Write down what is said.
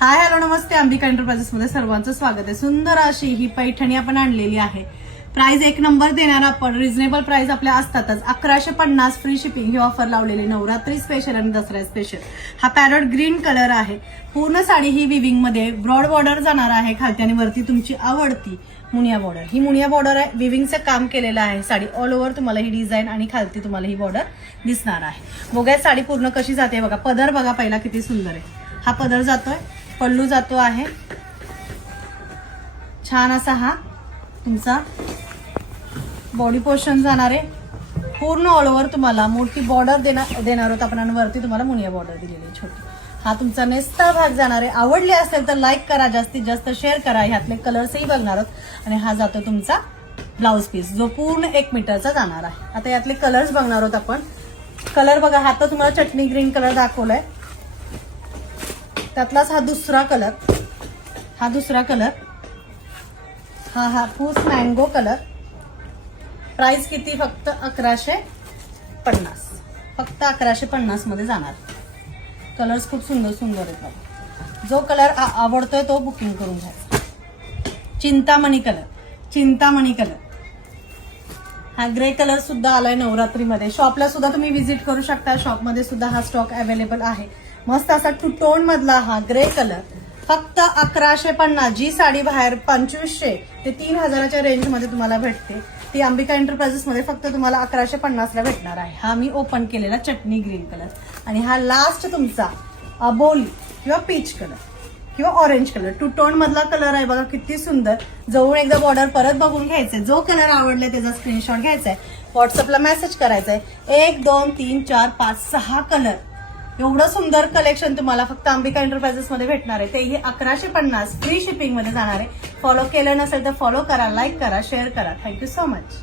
Hi hello नमस्ते, Ambika enterprises मध्ये सर्वांचं स्वागत आहे। सुंदर अशी ही पैठणी आपण आणलेली आहे। प्राइस एक नंबर देणार आपण, रिझनेबल प्राइस आपल्या असतातच। 1150 फ्री शिपिंग ही ऑफर लावलेली नवरात्री स्पेशल आणि दसरा स्पेशल। हा पॅरोट ग्रीन कलर आहे। पूर्ण साडी ही विविंग मध्ये ब्रॉड बॉर्डर जाणार आहे खालती आणि वरती तुमची आवडती मुनिया बॉर्डर। ही मुनिया बॉर्डर आहे, विविंगचं काम केलेलं आहे। साडी ऑल ओव्हर तुम्हाला ही डिझाईन आणि खालती तुम्हाला ही बॉर्डर दिसणार आहे। बघा साडी पूर्ण कशी जाते बघा। पदर बघा पहिला किती सुंदर आहे। हा पदर जातोय, पल्लू जातो आहे छान असा। हा तुमचा बॉडी पोर्शन जाणार आहे। पूर्ण ऑल ओव्हर तुम्हाला मोठी बॉर्डर देणार आहोत आपण आणि वरती तुम्हाला मुनिया बॉर्डर दिलेली आहे छोटी। हा तुमचा नेस्ता भाग जाणार आहे। आवडले असेल तर लाईक करा, जास्तीत जास्त शेअर करा। ह्यातले कलर्सही बघणार आहोत आणि हा जातो तुमचा ब्लाउज पीस जो पूर्ण 1 मीटरचा जाणार आहे। आता यातले कलर्स बघणार आहोत आपण। कलर बघा, हा तर तुम्हाला चटणी ग्रीन कलर दाखवलाय, त्यातलाच हा दुसरा कलर, हा दुसरा कलर, हा फूस मँगो कलर। प्राइस किती? फक्त 1150, फक्त 1150 मध्ये जाणार। कलर्स खूप सुंदर सुंदर आहेत। जो कलर आवडतोय तो बुकिंग करून घ्यायचा। Chintamani colour, Chintamani colour. हा ग्रे कलर सुद्धा आलाय नवरात्रीमध्ये। शॉपला सुद्धा तुम्ही व्हिजिट करू शकता, शॉपमध्ये सुद्धा हा स्टॉक अवेलेबल आहे। मस्त असा टू टोन मधला हा ग्रे कलर, फक्त 1150। जी साडी बाहेर 2500 ते 3000च्या रेंज मध्ये तुम्हाला भेटते ती अंबिका एंटरप्राइजेस मध्ये फक्त तुम्हाला 1150 ला भेटणार आहे। हा मी ओपन केलेला चटणी ग्रीन कलर आणि हा लास्ट तुमचा अबोली किंवा पीच कलर किंवा ऑरेंज कलर। टू टोन मधला कलर आहे बघा, किती सुंदर। जवळ एकदा बॉर्डर परत बघून घ्यायचंय। जो कलर आवडलाय त्याचा स्क्रीनशॉट घ्यायचा आहे, व्हॉट्सअपला मेसेज करायचा आहे। 1 2 3 4 5 6 कलर, एवढं सुंदर कलेक्शन तुम्हाला फक्त अंबिका एंटरप्राइजेस मध्ये भेटणार आहे। तेही 1150 फ्री शिपिंग मध्ये जाणार आहे। फॉलो केलं नसेल तर फॉलो करा, लाईक करा, शेअर करा। Thank you so much.